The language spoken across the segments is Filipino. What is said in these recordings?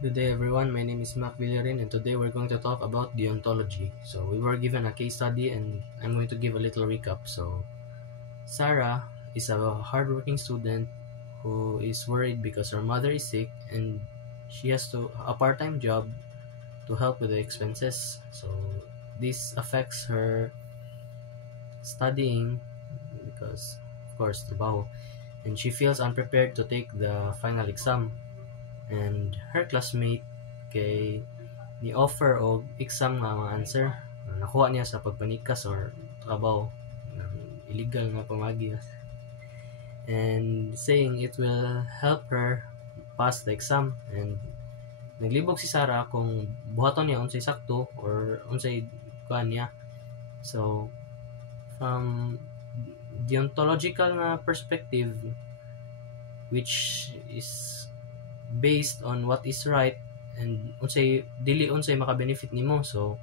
Good day everyone, my name is Mac Villarin and today we're going to talk about deontology. So we were given a case study and I'm going to give a little recap. So Sarah is a hardworking student who is worried because her mother is sick and she has a part-time job to help with the expenses. So this affects her studying because of course trabaho, and she feels unprepared to take the final exam. And her classmate kay ni-offer og exam nga mga answer na nakuha niya sa pagpanikas or trabaho ng illegal nga pamagi, and saying it will help her pass the exam. And naglibog si Sarah kung buhaton niya unsay sakto or unsay kuan niya. So from deontological nga perspective, which is based on what is right and unsay maka-benefit nimo. So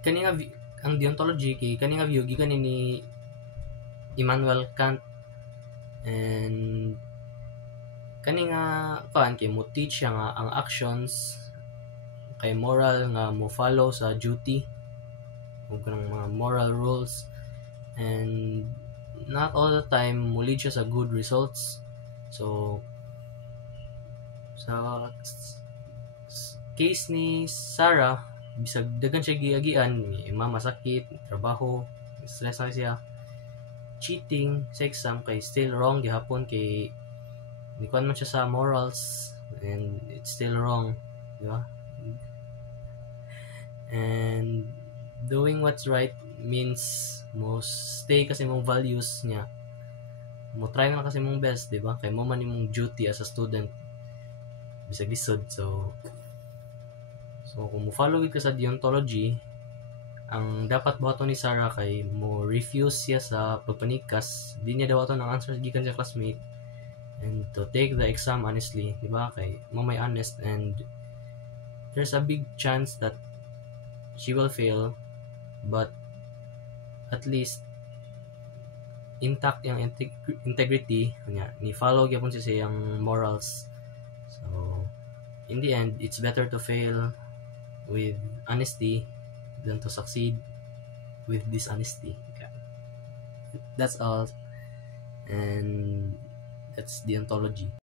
kani nga ang deontology kay kani nga view gikan ni Immanuel Kant, and kani nga kuan kay mo teach siya nga ang actions kay moral nga mo follow sa duty ug kanang mga moral rules, and not all the time mo lead siya sa good results. So sa case ni Sarah, bisag daghan siya giagian, mama sakit, trabaho, stress na siya, cheating sa exam kay still wrong gihapon kay nikuan man siya sa morals and it's still wrong, di ba? And doing what's right means mo stay kasi mong values niya, mo try na kasi mong best, di ba? Kay mo man imong duty as a student bisag lisod. So kung mo follow ka sa deontology, ang dapat buhaton ni Sarah kay mo refuse siya sa pagpanikas, di niya dawaton ang answers gikan sa classmate, and to take the exam honestly, di ba? Kay mo may honest, and there's a big chance that she will fail, but at least intact yung integrity niya, ni follow gyapon siya sa iyang morals. So in the end, it's better to fail with honesty than to succeed with dishonesty. That's all, and that's deontology.